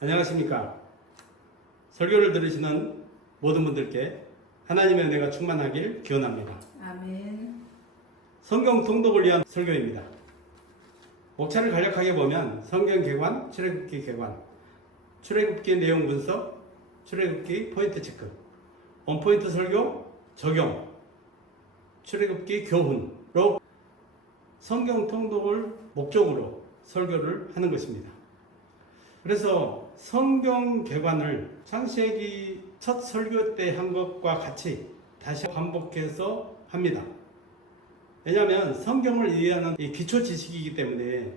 안녕하십니까. 설교를 들으시는 모든 분들께 하나님의 은혜가 충만하길 기원합니다. 아멘. 성경 통독을 위한 설교입니다. 목차를 간략하게 보면 성경 개관, 출애굽기 개관, 출애굽기 내용 분석, 출애굽기 포인트 체크, 원포인트 설교, 적용, 출애굽기 교훈으로 성경 통독을 목적으로 설교를 하는 것입니다. 그래서 성경 개관을 창세기 첫 설교 때 한 것과 같이 다시 반복해서 합니다. 왜냐하면 성경을 이해하는 이 기초 지식이기 때문에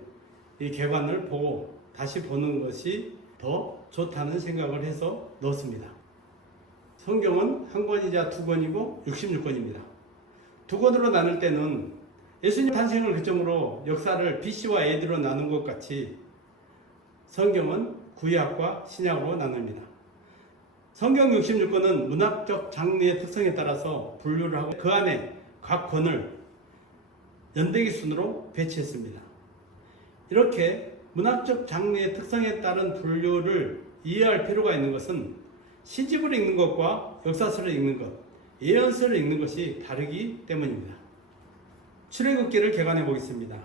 이 개관을 보고 다시 보는 것이 더 좋다는 생각을 해서 넣었습니다. 성경은 한 권이자 두 권이고 66권입니다. 두 권으로 나눌 때는 예수님 탄생을 기점으로 역사를 BC와 AD로 나눈 것 같이 성경은 구약과 신약으로 나눕니다. 성경 66권은 문학적 장르의 특성에 따라서 분류를 하고 그 안에 각 권을 연대기 순으로 배치했습니다. 이렇게 문학적 장르의 특성에 따른 분류를 이해할 필요가 있는 것은 시집을 읽는 것과 역사서를 읽는 것, 예언서를 읽는 것이 다르기 때문입니다. 출애굽기를 개관해 보겠습니다.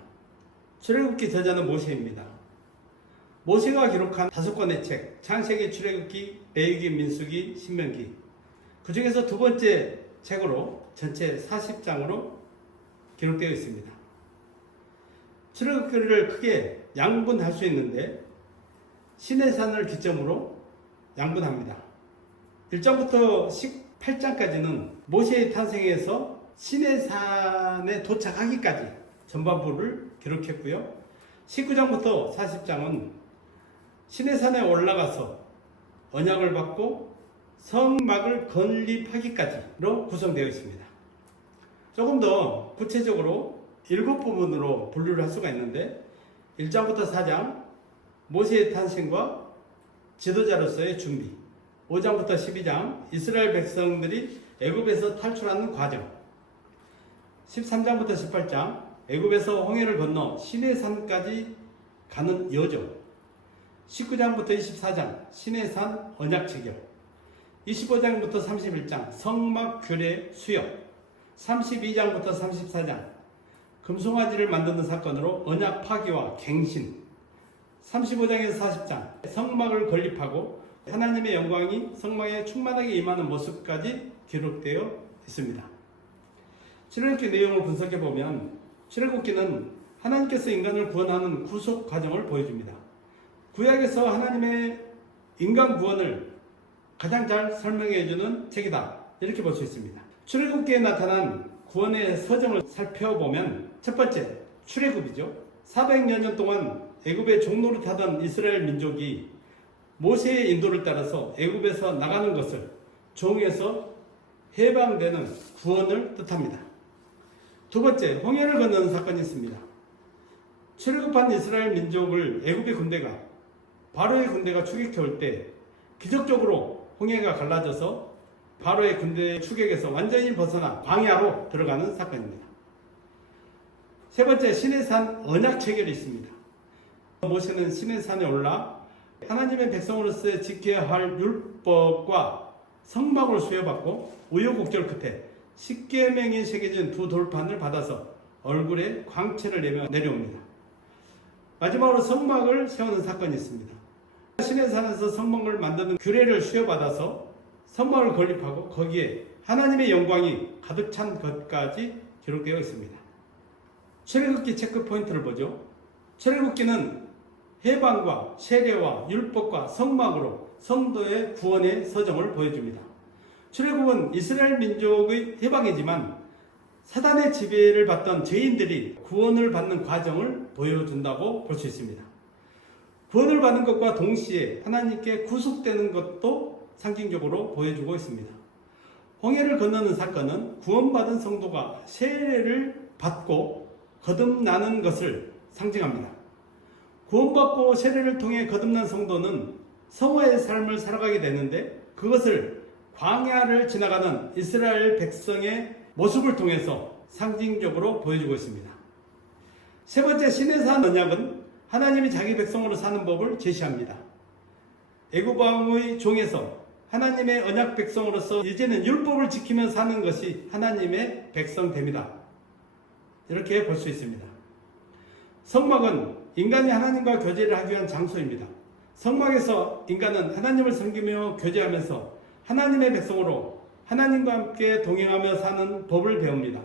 출애굽기 저자는 모세입니다. 모세가 기록한 5권의 책, 창세기, 출애굽기, 레위기, 민수기, 신명기, 그 중에서 두 번째 책으로 전체 40장으로 기록되어 있습니다. 출애굽기를 크게 양분할 수 있는데 시내산을 기점으로 양분합니다. 1장부터 18장까지는 모세의 탄생에서 시내산에 도착하기까지 전반부를 기록했고요. 19장부터 40장은 시내산에 올라가서 언약을 받고 성막을 건립하기까지로 구성되어 있습니다. 조금 더 구체적으로 7부분으로 분류를 할 수가 있는데 1장부터 4장 모세의 탄생과 지도자로서의 준비, 5장부터 12장 이스라엘 백성들이 애굽에서 탈출하는 과정, 13장부터 18장 애굽에서 홍해를 건너 시내산까지 가는 여정, 19장부터 24장 시내산 언약 체결, 25장부터 31장 성막 규례 수역, 32장부터 34장 금송아지를 만드는 사건으로 언약 파기와 갱신, 35장에서 40장 성막을 건립하고 하나님의 영광이 성막에 충만하게 임하는 모습까지 기록되어 있습니다. 출애굽기 내용을 분석해 보면 출애굽기는 하나님께서 인간을 구원하는 구속 과정을 보여줍니다. 구약에서 하나님의 인간 구원을 가장 잘 설명해 주는 책이다, 이렇게 볼 수 있습니다. 출애굽기에 나타난 구원의 서정을 살펴보면 첫 번째, 출애굽이죠. 400여 년 동안 애굽의 종노릇하던 이스라엘 민족이 모세의 인도를 따라서 애굽에서 나가는 것을 종에서 해방되는 구원을 뜻합니다. 두 번째, 홍해를 건너는 사건이 있습니다. 출애굽한 이스라엘 민족을 애굽의 군대가 바로의 군대가 추격해 올 때 기적적으로 홍해가 갈라져서 바로의 군대의 추격에서 완전히 벗어나 광야로 들어가는 사건입니다. 세 번째, 시내산 언약 체결이 있습니다. 모세는 시내산에 올라 하나님의 백성으로서 지켜야 할 율법과 성막을 수여받고 우여곡절 끝에 십계명이 새겨진 두 돌판을 받아서 얼굴에 광채를 내며 내려옵니다. 마지막으로 성막을 세우는 사건이 있습니다. 시내산에서 성막을 만드는 규례를 수여받아서 성막을 건립하고 거기에 하나님의 영광이 가득 찬 것까지 기록되어 있습니다. 출애굽기 체크 포인트를 보죠. 출애굽기는 해방과 세례와 율법과 성막으로 성도의 구원의 서정을 보여줍니다. 출애굽은 이스라엘 민족의 해방이지만 사단의 지배를 받던 죄인들이 구원을 받는 과정을 보여준다고 볼 수 있습니다. 구원을 받는 것과 동시에 하나님께 구속되는 것도 상징적으로 보여주고 있습니다. 홍해를 건너는 사건은 구원받은 성도가 세례를 받고 거듭나는 것을 상징합니다. 구원받고 세례를 통해 거듭난 성도는 성화의 삶을 살아가게 되는데 그것을 광야를 지나가는 이스라엘 백성의 모습을 통해서 상징적으로 보여주고 있습니다. 세 번째, 시내산 언약은 하나님이 자기 백성으로 사는 법을 제시합니다. 애굽 왕의 종에서 하나님의 언약 백성으로서 이제는 율법을 지키며 사는 것이 하나님의 백성됨이다. 이렇게 볼 수 있습니다. 성막은 인간이 하나님과 교제를 하기 위한 장소입니다. 성막에서 인간은 하나님을 섬기며 교제하면서 하나님의 백성으로 하나님과 함께 동행하며 사는 법을 배웁니다.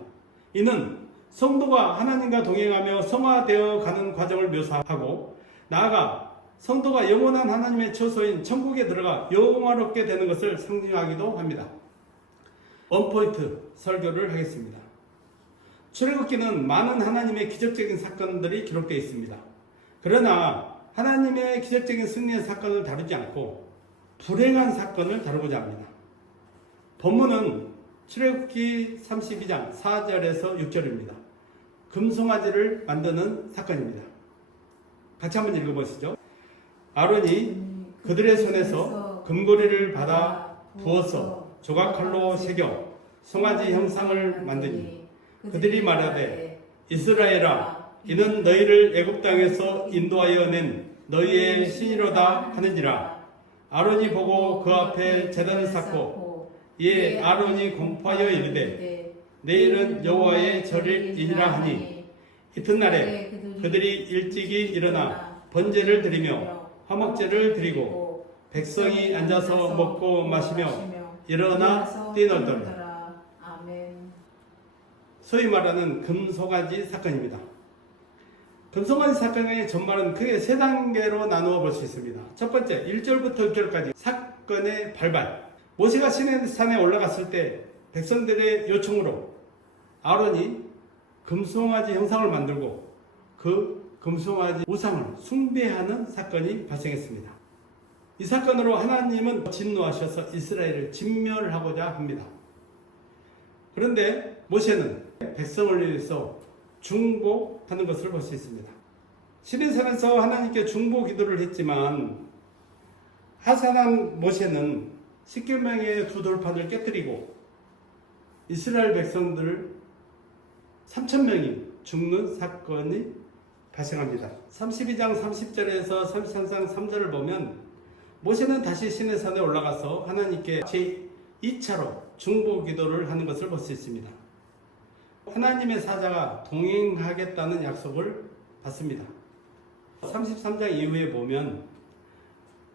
이는 성도가 하나님과 동행하며 성화되어 가는 과정을 묘사하고 나아가 성도가 영원한 하나님의 처소인 천국에 들어가 영화롭게 되는 것을 상징하기도 합니다. 원포인트 설교를 하겠습니다. 출애굽기는 많은 하나님의 기적적인 사건들이 기록되어 있습니다. 그러나 하나님의 기적적인 승리의 사건을 다루지 않고 불행한 사건을 다루고자 합니다. 본문은 출애굽기 32장 4절에서 6절입니다. 금송아지를 만드는 사건입니다. 같이 한번 읽어보시죠. 아론이 그들의 손에서 금고리를 받아 부어서 조각칼로 새겨 송아지 형상을 만드니 그들이 말하되 이스라엘아 이는 너희를 애굽 땅에서 인도하여 낸 너희의 신이로다 하는지라. 아론이 보고 그 앞에 제단을 쌓고 이에 아론이 공포하여 이르되 내일은 여호와의 절일이니라 하니 이튿날에 그들이 일찍이 일어나 번제를 드리며 화목제를 드리고 백성이 앉아서 먹고 마시며 일어나 뛰놀더라. 소위 말하는 금송아지 사건입니다. 금송아지 사건의 전말은 크게 세 단계로 나누어 볼 수 있습니다. 첫 번째, 1절부터 6절까지 사건의 발발. 모세가 시내산에 올라갔을 때 백성들의 요청으로 아론이 금송아지 형상을 만들고 그 금송아지 우상을 숭배하는 사건이 발생했습니다. 이 사건으로 하나님은 진노하셔서 이스라엘을 진멸하고자 합니다. 그런데 모세는 백성을 위해서 중보하는 것을 볼 수 있습니다. 시내산에서 하나님께 중보 기도를 했지만 하산한 모세는 10계명의 두 돌판을 깨뜨리고 이스라엘 백성들 3,000명이 죽는 사건이 발생합니다. 32장 30절에서 33장 3절을 보면 모세는 다시 시내산에 올라가서 하나님께 제2차로 중보 기도를 하는 것을 볼 수 있습니다. 하나님의 사자가 동행하겠다는 약속을 받습니다. 33장 이후에 보면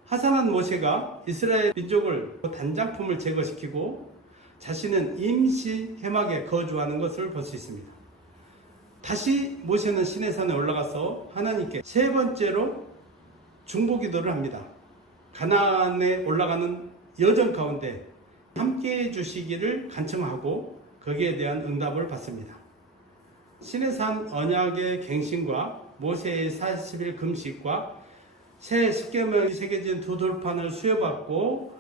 하산한 모세가 이스라엘 민족을 단장품을 제거시키고 자신은 임시 해막에 거주하는 것을 볼 수 있습니다. 다시 모세는 시내산에 올라가서 하나님께 세 번째로 중보기도를 합니다. 가나안에 올라가는 여정 가운데 함께해 주시기를 간청하고 거기에 대한 응답을 받습니다. 시내산 언약의 갱신과 모세의 40일 금식과 새 십계명이 새겨진 두 돌판을 수여받고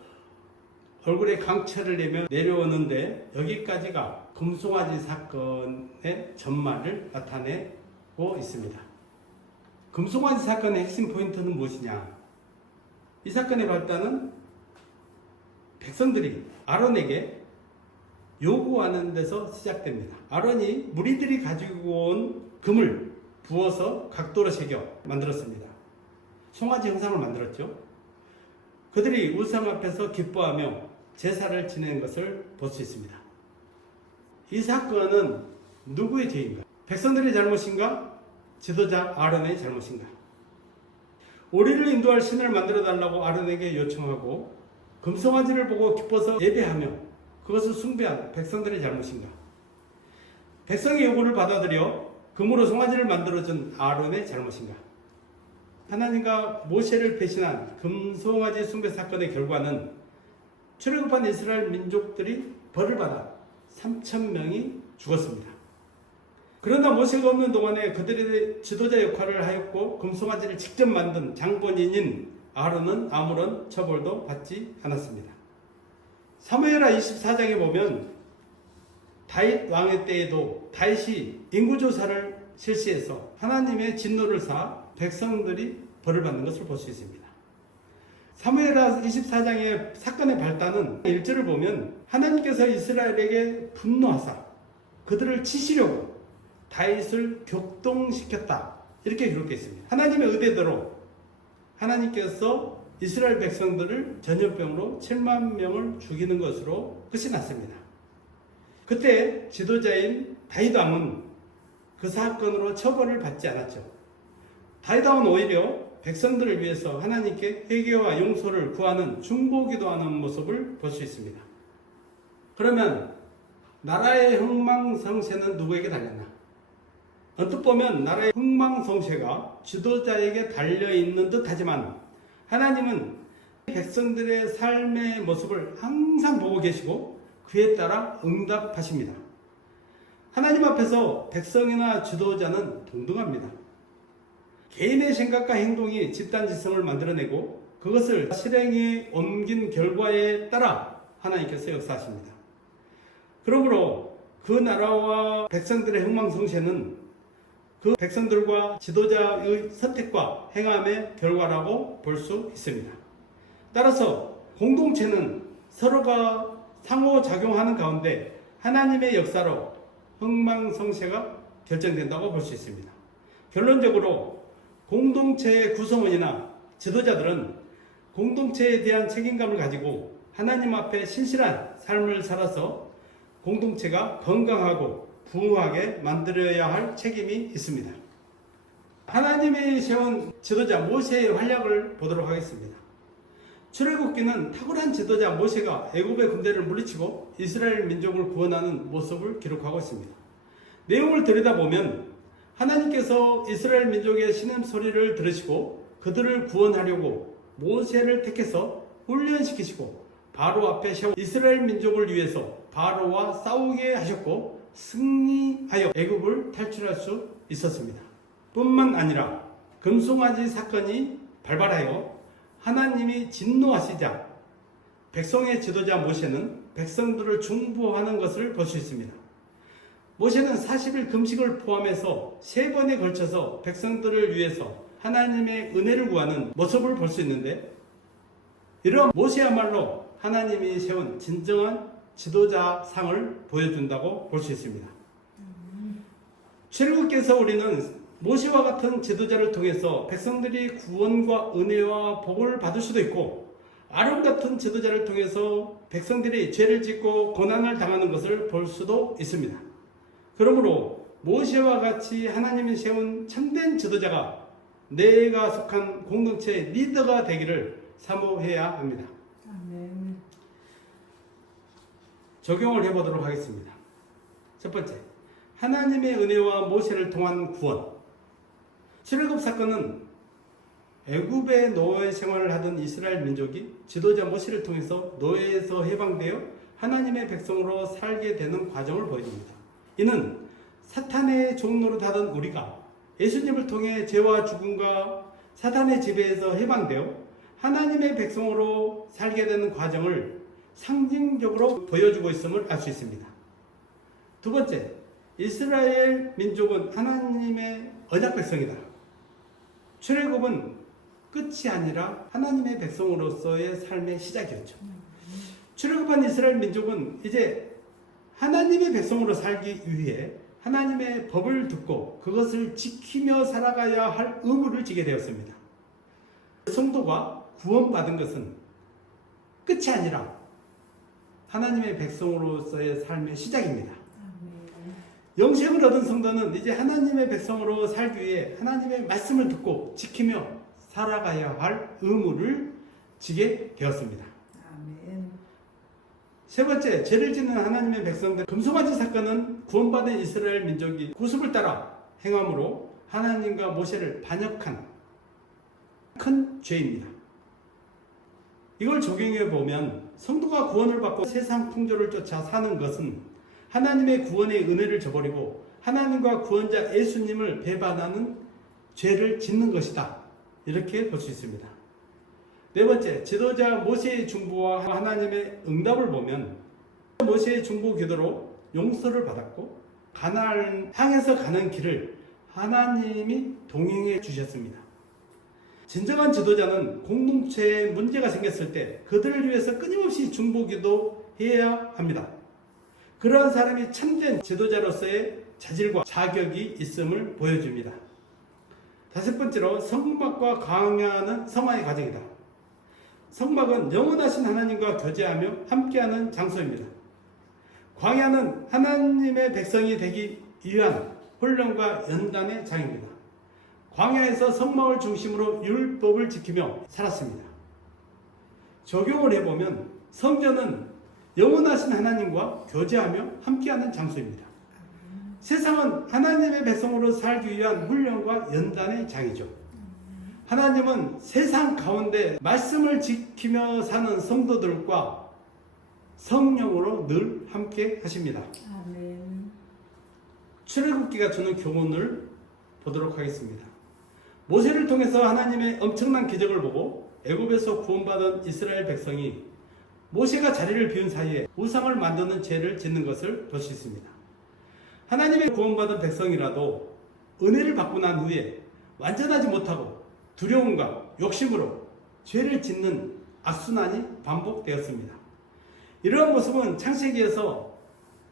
얼굴에 강철을 내며 내려오는데 여기까지가 금송아지 사건의 전말을 나타내고 있습니다. 금송아지 사건의 핵심 포인트는 무엇이냐? 이 사건의 발단은 백성들이 아론에게 요구하는 데서 시작됩니다. 아론이 무리들이 가지고 온 금을 부어서 각도로 새겨 만들었습니다. 송아지 형상을 만들었죠. 그들이 우상 앞에서 기뻐하며 제사를 지내는 것을 볼 수 있습니다. 이 사건은 누구의 죄인가? 백성들의 잘못인가? 지도자 아론의 잘못인가? 우리를 인도할 신을 만들어 달라고 아론에게 요청하고 금송아지를 보고 기뻐서 예배하며 그것을 숭배한 백성들의 잘못인가? 백성의 요구를 받아들여 금으로 송아지를 만들어준 아론의 잘못인가? 하나님과 모세를 배신한 금송아지 숭배 사건의 결과는 출애굽한 이스라엘 민족들이 벌을 받아 3,000명이 죽었습니다. 그러나 모세가 없는 동안에 그들의 지도자 역할을 하였고 금송아지를 직접 만든 장본인인 아론은 아무런 처벌도 받지 않았습니다. 사무엘하 24장에 보면 다윗 왕의 때에도 다윗이 인구조사를 실시해서 하나님의 진노를 사 백성들이 벌을 받는 것을 볼 수 있습니다. 사무엘하 24장의 사건의 발단은 1절을 보면 하나님께서 이스라엘에게 분노하사 그들을 치시려고 다윗을 격동시켰다 이렇게 기록되어 있습니다. 하나님의 의대대로 하나님께서 이스라엘 백성들을 전염병으로 7만 명을 죽이는 것으로 끝이 났습니다. 그때 지도자인 다윗 왕은 그 사건으로 처벌을 받지 않았죠. 다윗 왕은 오히려 백성들을 위해서 하나님께 회개와 용서를 구하는 중보기도하는 모습을 볼 수 있습니다. 그러면 나라의 흥망성쇠는 누구에게 달렸나? 언뜻 보면 나라의 흥망성쇠가 지도자에게 달려있는 듯 하지만 하나님은 백성들의 삶의 모습을 항상 보고 계시고 그에 따라 응답하십니다. 하나님 앞에서 백성이나 지도자는 동등합니다. 개인의 생각과 행동이 집단지성을 만들어내고 그것을 실행에 옮긴 결과에 따라 하나님께서 역사하십니다. 그러므로 그 나라와 백성들의 흥망성쇠는 그 백성들과 지도자의 선택과 행함의 결과라고 볼 수 있습니다. 따라서 공동체는 서로가 상호작용하는 가운데 하나님의 역사로 흥망성쇠가 결정된다고 볼 수 있습니다. 결론적으로 공동체의 구성원이나 지도자들은 공동체에 대한 책임감을 가지고 하나님 앞에 신실한 삶을 살아서 공동체가 건강하고 부흥하게 만들어야 할 책임이 있습니다. 하나님이 세운 지도자 모세의 활약을 보도록 하겠습니다. 출애굽기는 탁월한 지도자 모세가 애굽의 군대를 물리치고 이스라엘 민족을 구원하는 모습을 기록하고 있습니다. 내용을 들여다보면 하나님께서 이스라엘 민족의 신음소리를 들으시고 그들을 구원하려고 모세를 택해서 훈련시키시고 바로 앞에 세워 이스라엘 민족을 위해서 바로와 싸우게 하셨고 승리하여 애굽을 탈출할 수 있었습니다. 뿐만 아니라 금송아지 사건이 발발하여 하나님이 진노하시자 백성의 지도자 모세는 백성들을 중보하는 것을 볼 수 있습니다. 모세는 40일 금식을 포함해서 3번에 걸쳐서 백성들을 위해서 하나님의 은혜를 구하는 모습을 볼 수 있는데 이런 모세야말로 하나님이 세운 진정한 지도자 상을 보여준다고 볼 수 있습니다. 출애굽기에서 우리는 모세와 같은 지도자를 통해서 백성들이 구원과 은혜와 복을 받을 수도 있고 아론 같은 지도자를 통해서 백성들이 죄를 짓고 고난을 당하는 것을 볼 수도 있습니다. 그러므로 모세와 같이 하나님이 세운 참된 지도자가 내가 속한 공동체의 리더가 되기를 사모해야 합니다. 아멘. 적용을 해보도록 하겠습니다. 첫 번째, 하나님의 은혜와 모세를 통한 구원. 출애굽 사건은 애굽의 노예 생활을 하던 이스라엘 민족이 지도자 모세를 통해서 노예에서 해방되어 하나님의 백성으로 살게 되는 과정을 보여줍니다. 이는 사탄의 종로로 하던 우리가 예수님을 통해 죄와 죽음과 사탄의 지배에서 해방되어 하나님의 백성으로 살게 되는 과정을 상징적으로 보여주고 있음을 알 수 있습니다. 두 번째, 이스라엘 민족은 하나님의 언약 백성이다. 출애굽은 끝이 아니라 하나님의 백성으로서의 삶의 시작이었죠. 출애굽한 이스라엘 민족은 이제 하나님의 백성으로 살기 위해 하나님의 법을 듣고 그것을 지키며 살아가야 할 의무를 지게 되었습니다. 성도가 구원받은 것은 끝이 아니라 하나님의 백성으로서의 삶의 시작입니다. 영생을 얻은 성도는 이제 하나님의 백성으로 살기 위해 하나님의 말씀을 듣고 지키며 살아가야 할 의무를 지게 되었습니다. 아멘. 세 번째, 죄를 짓는 하나님의 백성들 금송아지 사건은 구원받은 이스라엘 민족이 구습을 따라 행함으로 하나님과 모세를 반역한 큰 죄입니다. 이걸 적용해 보면 성도가 구원을 받고 세상 풍조를 쫓아 사는 것은 하나님의 구원의 은혜를 저버리고 하나님과 구원자 예수님을 배반하는 죄를 짓는 것이다. 이렇게 볼 수 있습니다. 네 번째, 지도자 모세의 중보와 하나님의 응답을 보면 모세의 중보 기도로 용서를 받았고 가나안을 향해서 가는 길을 하나님이 동행해 주셨습니다. 진정한 지도자는 공동체에 문제가 생겼을 때 그들을 위해서 끊임없이 중보 기도해야 합니다. 그러한 사람이 참된 지도자로서의 자질과 자격이 있음을 보여줍니다. 다섯 번째로 성막과 강화하는 성화의 과정이다. 성막은 영원하신 하나님과 교제하며 함께하는 장소입니다. 광야는 하나님의 백성이 되기 위한 훈련과 연단의 장입니다. 광야에서 성막을 중심으로 율법을 지키며 살았습니다. 적용을 해보면 성전은 영원하신 하나님과 교제하며 함께하는 장소입니다. 세상은 하나님의 백성으로 살기 위한 훈련과 연단의 장이죠. 하나님은 세상 가운데 말씀을 지키며 사는 성도들과 성령으로 늘 함께 하십니다. 아멘. 출애굽기가 주는 교훈을 보도록 하겠습니다. 모세를 통해서 하나님의 엄청난 기적을 보고 애굽에서 구원받은 이스라엘 백성이 모세가 자리를 비운 사이에 우상을 만드는 죄를 짓는 것을 볼 수 있습니다. 하나님의 구원받은 백성이라도 은혜를 받고 난 후에 완전하지 못하고 두려움과 욕심으로 죄를 짓는 악순환이 반복되었습니다. 이러한 모습은 창세기에서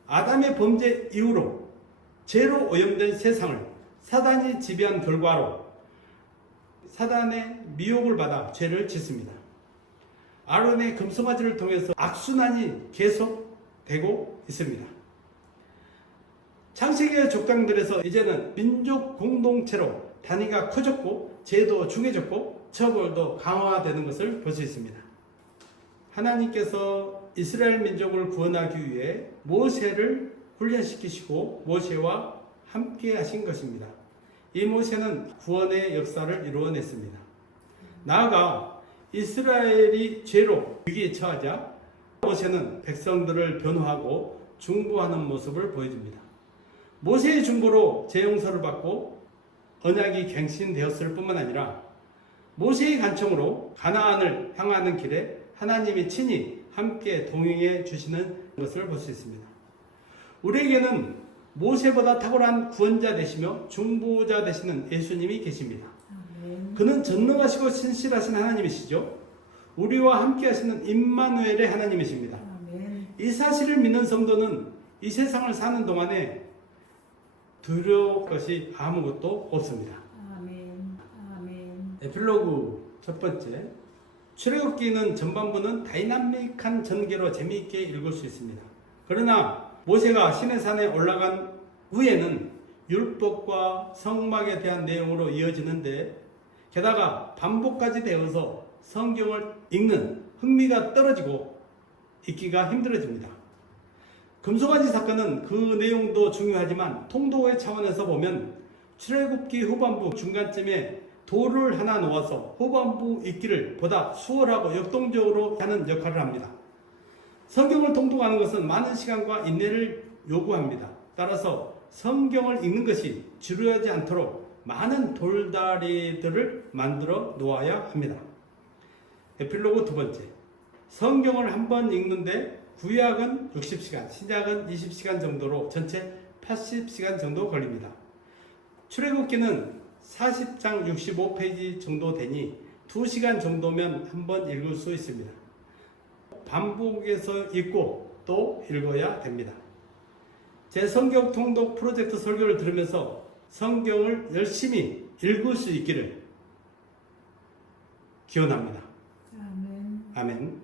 아담의 범죄 이후로 죄로 오염된 세상을 사단이 지배한 결과로 사단의 미혹을 받아 죄를 짓습니다. 아론의 금송아지를 통해서 악순환이 계속되고 있습니다. 창세기의 족장들에서 이제는 민족 공동체로 단위가 커졌고 죄도 중해졌고 처벌도 강화되는 것을 볼 수 있습니다. 하나님께서 이스라엘 민족을 구원하기 위해 모세를 훈련시키시고 모세와 함께 하신 것입니다. 이 모세는 구원의 역사를 이루어냈습니다. 나아가 이스라엘이 죄로 위기에 처하자 모세는 백성들을 변호하고 중보하는 모습을 보여줍니다. 모세의 중보로 죄 용서를 받고 언약이 갱신되었을 뿐만 아니라 모세의 간청으로 가나안을 향하는 길에 하나님이 친히 함께 동행해 주시는 것을 볼 수 있습니다. 우리에게는 모세보다 탁월한 구원자 되시며 중보자 되시는 예수님이 계십니다. 아멘. 그는 전능하시고 신실하신 하나님이시죠. 우리와 함께 하시는 임마누엘의 하나님이십니다. 아멘. 이 사실을 믿는 성도는 이 세상을 사는 동안에 두려울 것이 아무것도 없습니다. 아멘. 아멘. 에필로그 첫 번째, 출애굽기는 전반부는 다이나믹한 전개로 재미있게 읽을 수 있습니다. 그러나 모세가 시내산에 올라간 후에는 율법과 성막에 대한 내용으로 이어지는데 게다가 반복까지 되어서 성경을 읽는 흥미가 떨어지고 읽기가 힘들어집니다. 금송아지 사건은 그 내용도 중요하지만 통도의 차원에서 보면 출애굽기 후반부 중간쯤에 돌을 하나 놓아서 후반부 읽기를 보다 수월하고 역동적으로 하는 역할을 합니다. 성경을 통독하는 것은 많은 시간과 인내를 요구합니다. 따라서 성경을 읽는 것이 지루하지 않도록 많은 돌다리들을 만들어 놓아야 합니다. 에필로그 두 번째, 성경을 한 번 읽는데 구약은 60시간, 신약은 20시간 정도로 전체 80시간 정도 걸립니다. 출애굽기는 40장 65페이지 정도 되니 2시간 정도면 한 번 읽을 수 있습니다. 반복해서 읽고 또 읽어야 됩니다. 제 성경 통독 프로젝트 설교를 들으면서 성경을 열심히 읽을 수 있기를 기원합니다. 아멘. 아멘.